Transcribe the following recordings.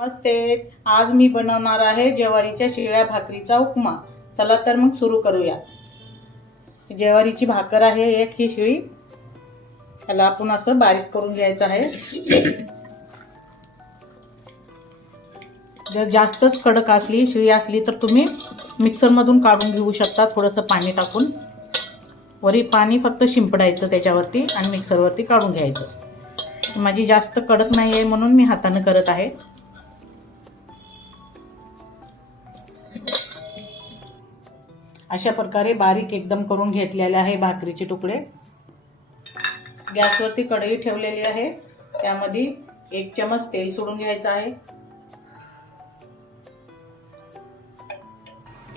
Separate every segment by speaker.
Speaker 1: नमस्ते. आज मी बनवणार आहे ज्वारीच्या शिळ्या भाकरीचा उपमा. चला तर मग सुरू करूया. ज्वारीची भाकर आहे एक ही शिळी. त्याला आपण असं बारीक करून घ्यायचं आहे. जर जास्तच कडक असली शिळी असली तर तुम्ही मिक्सरमधून काढून घेऊ शकता थोडंसं पाणी टाकून. वरी पाणी फक्त शिंपडायचं त्याच्यावरती आणि मिक्सरवरती काढून घ्यायचं. माझी जास्त कडक नाही आहे म्हणून मी हातानं करत आहे. अशा प्रकारे बारीक एकदम करून घेतलेले आहे भाकरीचे तुकडे. गॅसवरती कढई ठेवलेली आहे. त्यामध्ये एक चमच तेल सोडून घ्यायचं आहे.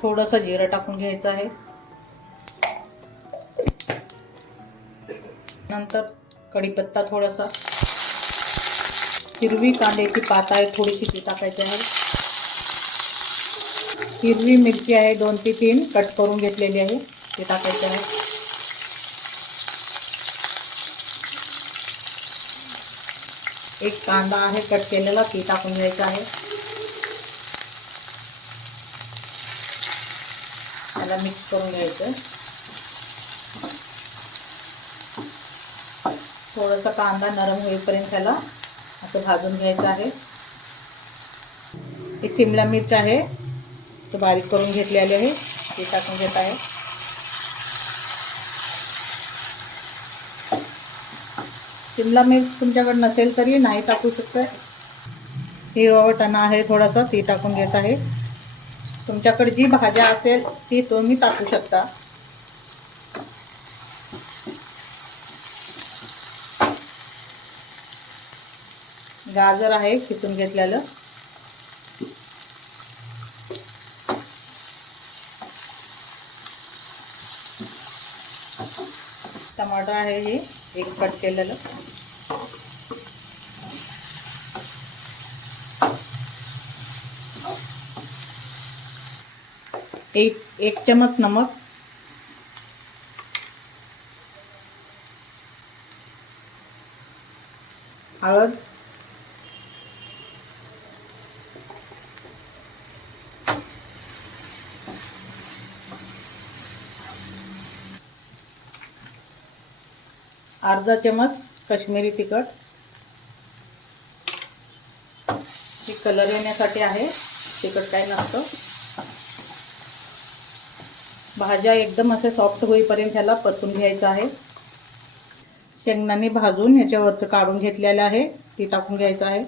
Speaker 1: थोडंसं जिरं टाकून घ्यायचं आहे. नंतर कढीपत्ता थोडासा. हिरवी कांद्याची पात आहे थोडीशी ती टाकायची आहे. हिरवी मिरची आहे दोन ते तीन कट करून घेतलेली आहे. ते टाकायचं आहे. एक कांदा आहे कट केलेला ती टाकून घ्यायचा आहे. त्याला मिक्स करून घ्यायचं. थोडासा कांदा नरम होईपर्यंत त्याला असं भाजून घ्यायचं आहे. ही शिमला मिरच आहे. मस्त बारीक करून घेतलेले आहे. ते टाकून घेत आहे. शिमला मिर्च तुमच्याकडे नसेल तरी नाही टाकू शकता. हिरवा वटाणा आहे थोडासा ती टाकून घेत आहे. तुमच्याकडे जी भाज्या असेल ती तुम्ही टाकू शकता. गाजर आहे खिचून घेतलेलं. टमाटर आहे हे एक कट केलेलं. एक एक चमच नमक. हळद. अर्धा चमच कश्मीरी तिखट. हे कलर येण्यासाठी आहे. तिखट काय नसतं भाज्या एकदम असे सॉफ्ट होईपर्यंत ह्याला परतून घ्यायचं आहे. शेंगदाणे भाजून ह्याच्यावरचं काढून घेतलेलं आहे. ती टाकून घ्यायचं आहे.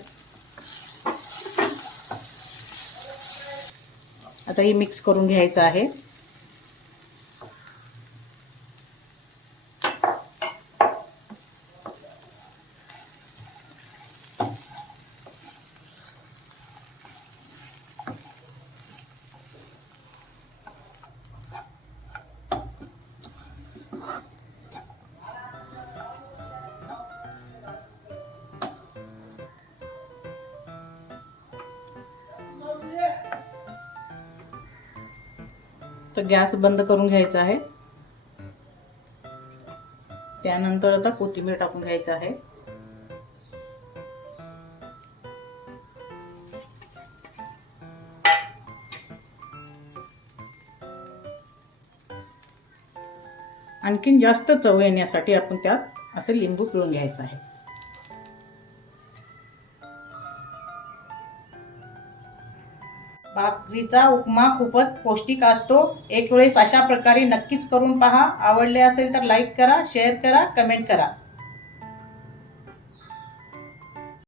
Speaker 1: आता ही मिक्स करून घ्यायचं आहे. तर गॅस बंद करून घ्यायचा आहे. त्यानंतर आता कोथिंबीर टाकून घ्यायचं आहे. आणखीन जास्त चव येण्यासाठी आपण त्यात असं लिंबू पिळून घ्यायचं आहे. भाकरीचा उपमा खूपच पौष्टिक असतो. एक वेळेस अशा प्रकारे नक्कीच करून पहा. आवडले असेल तर लाईक करा शेअर करा कमेंट करा.